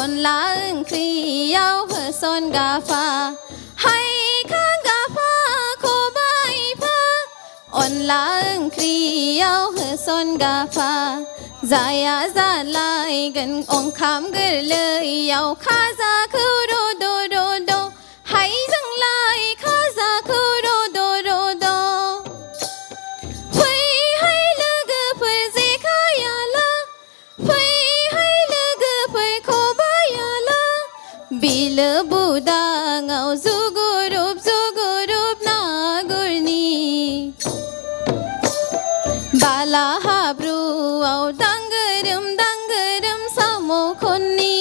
अनला ओंख्रियाव होसन गाफा हाय खां गाफा खबाइफा अनला ओंख्रियाव होसन गाफा जाया जालायगोन ओंखाम गोरलैयाव खाजाखौ रद' रद' हाय जोंलाय खाजाखौ रद' रद' फैहाय लोगोफोर जेखायाला फैहाय लोगोफोर खबायाला बिलो बुदाङाव जुगुरुब ना गुरनि बाला हाब्रुआव दांगोरोम साम' खननि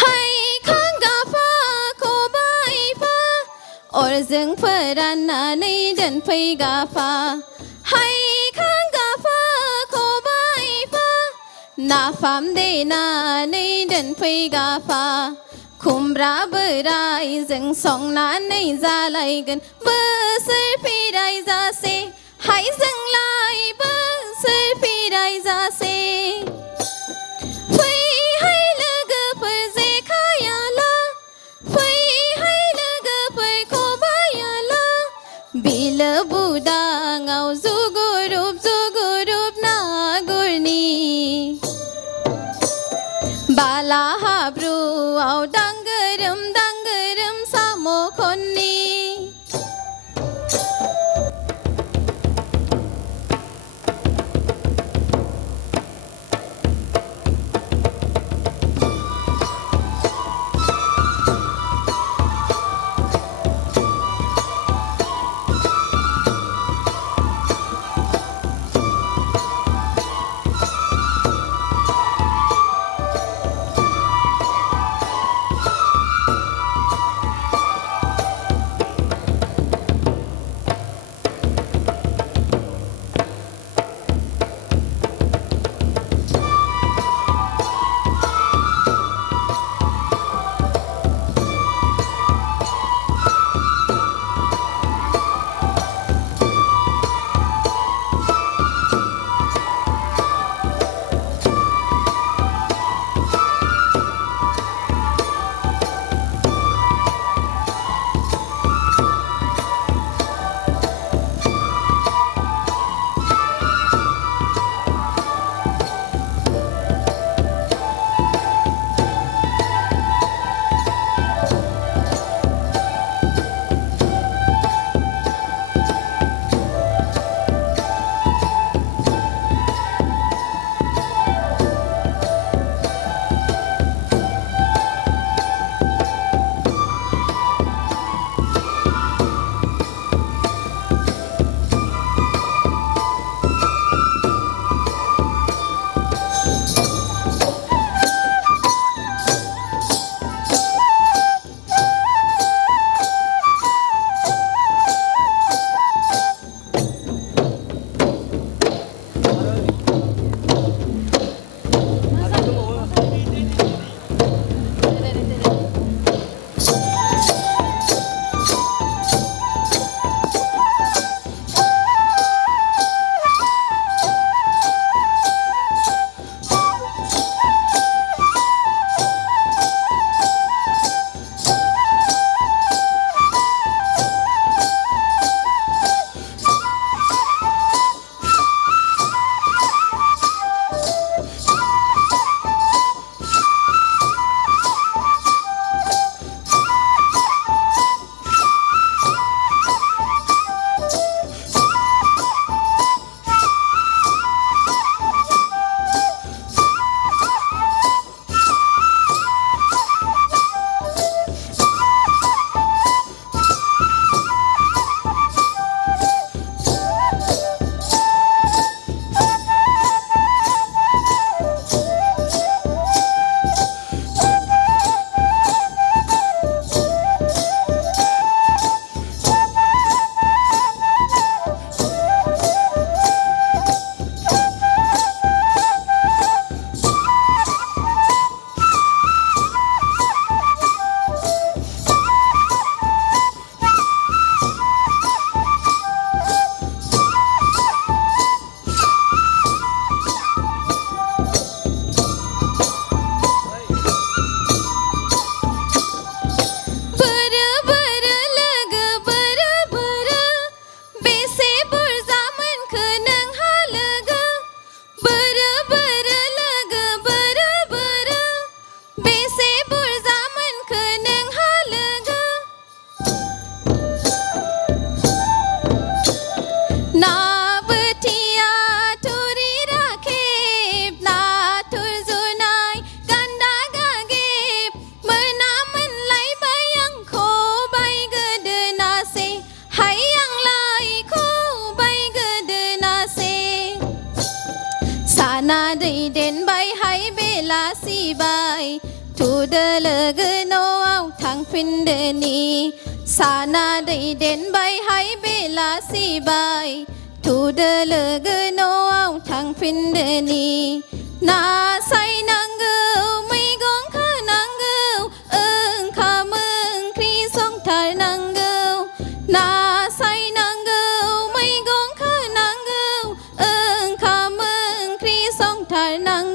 हाय खां गाफा खबाइफा अरजों फोराननानै दोनफै गाफा हाय खां गाफा खबाइफा नाफाम देनानै दोनफै गाफा खुमब्रा बोरायजों संनानै जालायगोन बोसोर फिरायजासे हाय जोंलाय बोसोर फिरायजासे फैहाय लोगोफोर जेखायाला फैहाय लोगोफोर खबायाला बिलो बुदाङाव जुगुरुब ना गुरनि बाला हाब्रुआव दांगोरोम साम' खननि ใบให้เบลาสีใบทูเดเลกโนเอาทางฟินเดนีสานาได้เด่นใบให้เบลาสีใบทูเดเลกโนเอาทางฟินเดนีนาใส่นางเกลไม่กองข้านางเกลข้ามึงครีส่งถ่ายนางเกลนาใส่นางเกลไม่กองข้านางเกลข้ามึงครีส่งถ่ายนาง